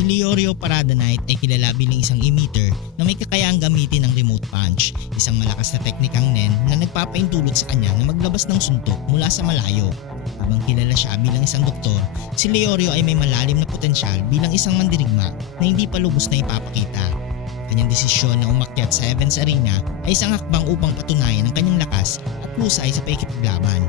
Si Leorio Parada Knight ay kilala bilang isang emitter na may kakayahang gamitin ng remote punch, isang malakas na teknikang nen na nagpapaintulot sa kanya na maglabas ng suntok mula sa malayo. Habang kilala siya bilang isang doktor, si Leorio ay may malalim na potensyal bilang isang mandirigma na hindi pa lubos na ipapakita. Kanyang desisyon na umakyat sa Evans Arena ay isang hakbang upang patunayan ang kanyang lakas at husay sa paikipaglaban.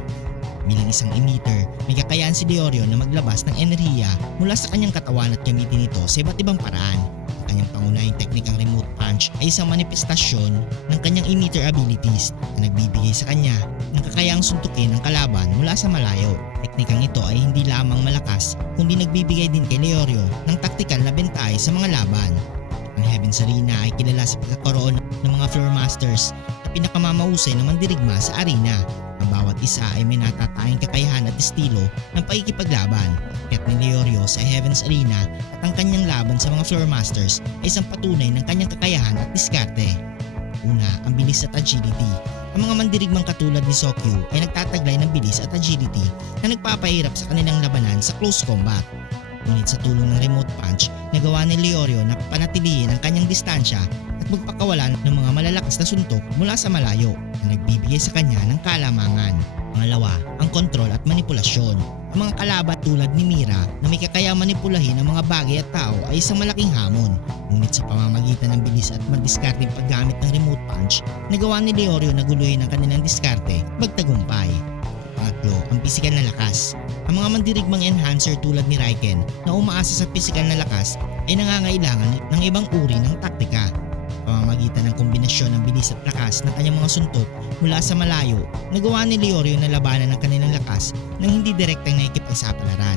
Bilang isang emitter, may kakayahan si Leorio na maglabas ng enerhiya mula sa kanyang katawan at gamitin ito sa iba't ibang paraan. Ang kanyang pangunahing teknikang remote punch ay isang manifestasyon ng kanyang emitter abilities na nagbibigay sa kanya ng kakayahang suntukin ang kalaban mula sa malayo. Teknikang ito ay hindi lamang malakas kundi nagbibigay din kay Leorio ng taktikal na bentahe sa mga laban. Ang Heavens Arena ay kilala sa pagkakaroon ng mga floor masters na pinakamamausay na mandirigma sa arena. Ang bawat isa ay may natatanging kakayahan at estilo ng pagkikipaglaban. Kaya't ni Leorio sa Heavens Arena at ang kanyang laban sa mga floor masters ay isang patunay ng kanyang kakayahan at diskarte. Una, ang bilis at agility. Ang mga mandirigmang katulad ni Sokyu ay nagtataglay ng bilis at agility na nagpapahirap sa kanilang labanan sa close combat. Ngunit sa tulong ng remote punch, nagawa ni Leorio na panatilihin ang kanyang distansya at magpakawalan ng mga malalakas na suntok mula sa malayo na nagbibigay sa kanya ng kalamangan. Pangalawa, ang kontrol at manipulasyon. Ang mga kalaban tulad ni Mira na may kakayang manipulahin ang mga bagay at tao ay isang malaking hamon. Ngunit sa pamamagitan ng bilis at magdiskarteng paggamit ng remote punch, nagawa ni Leorio na guluhin ang kanilang diskarte magtagumpay. Pangatlo, ang pisikal na lakas. Ang mga mandirigmang enhancer tulad ni Raiken na umaasa sa pisikal na lakas ay nangangailangan ng ibang uri ng taktika. Pamamagitan ng kombinasyon ng bilis at lakas ng kanyang mga suntok mula sa malayo, nagawa ni Leorio na labanan ng kanilang lakas nang hindi direktang nakikipagsapalaran.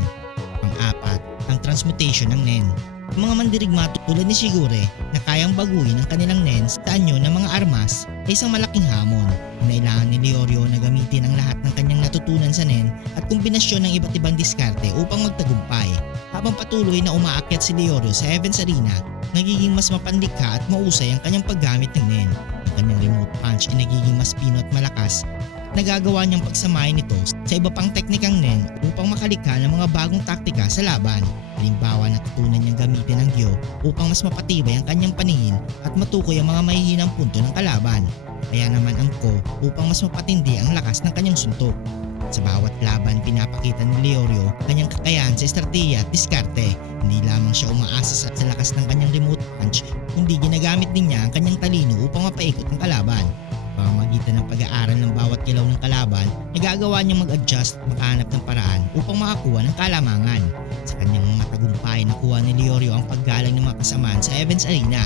Pang-apat, ang transmutation ng Nen. Ang mga mandirigma tulad ni Shigure na kayang baguhin ang kanilang nen sa anyo ng mga armas ay isang malaking hamon. Kinailangan ni Leorio na gamitin ang lahat ng kanyang natutunan sa nen at kombinasyon ng iba't ibang diskarte upang magtagumpay. Habang patuloy na umaakyat si Leorio sa Evans Arena, nagiging mas mapanlikha at mausay ang kanyang paggamit ng nen. Ang kanyang remote punch ay nagiging mas pino at malakas nagagawa niyang pagsamahin ito sa iba pang teknikang nen upang makalikha ng mga bagong taktika sa laban. Halimbawa natutunan niyang gamitin ang Gyo upang mas mapatibay ang kanyang paningin at matukoy ang mga mahihinang punto ng kalaban. Kaya naman ang Ko upang mas mapatindi ang lakas ng kanyang suntok. Sa bawat laban pinapakita ni Leorio kanyang kakayahan sa estratehiya at diskarte. Hindi lamang siya umaasa sa, sa lakas ng kanyang remote punch kundi ginagamit din niya ang kanyang talino upang mapaikot ang kalaban pamamagitan ng pag-aaral ng bawat kilaw ng kalaban, nagagawa niyang mag-adjust at makahanap ng paraan upang makakuha ng kalamangan. Sa kanyang mga tagumpay, nakuha ni Leorio ang paggalang ng mga kasamaan sa Evans Arena.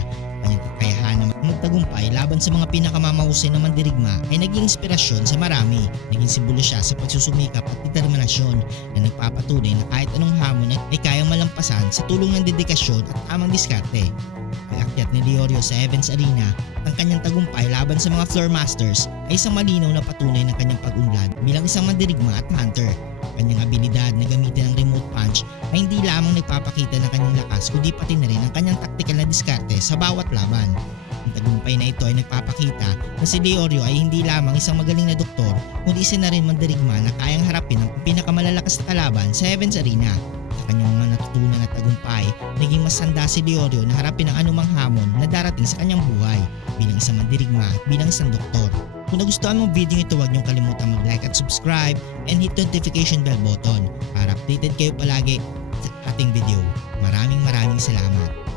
Kanyang kakayahan na magtagumpay laban sa mga pinakamamahusay na mandirigma ay naging inspirasyon sa marami. Naging simbolo siya sa pagsusumikap at determinasyon na nagpapatunay na kahit anong hamon ay kayang malampasan sa tulong ng dedikasyon at tamang diskarte. Pag-akyat ni Leorio sa Evans Arena ang kanyang tagumpay laban sa mga floor masters ay isang malinaw na patunay ng kanyang pag-unlad bilang isang mandirigma at hunter. Kanyang abilidad na gamitin ang remote punch ay hindi lamang nagpapakita ng kanyang lakas kundi pati na rin ang kanyang taktikal na diskarte sa bawat laban. Ang tagumpay na ito ay nagpapakita na si Leorio ay hindi lamang isang magaling na doktor kundi isa na rin mandirigma na kayang harapin ang pinakamalalakas na kalaban sa Evans Arena sa kanyang mga natutunan at tagumpay, naging mas handa si Leorio na harapin ang anumang hamon na darating sa kanyang buhay bilang isang mandirigma bilang isang doktor. Kung nagustuhan mo ang video ito, huwag niyong kalimutan mag-like at subscribe and hit notification bell button para updated kayo palagi sa ating video. Maraming maraming salamat.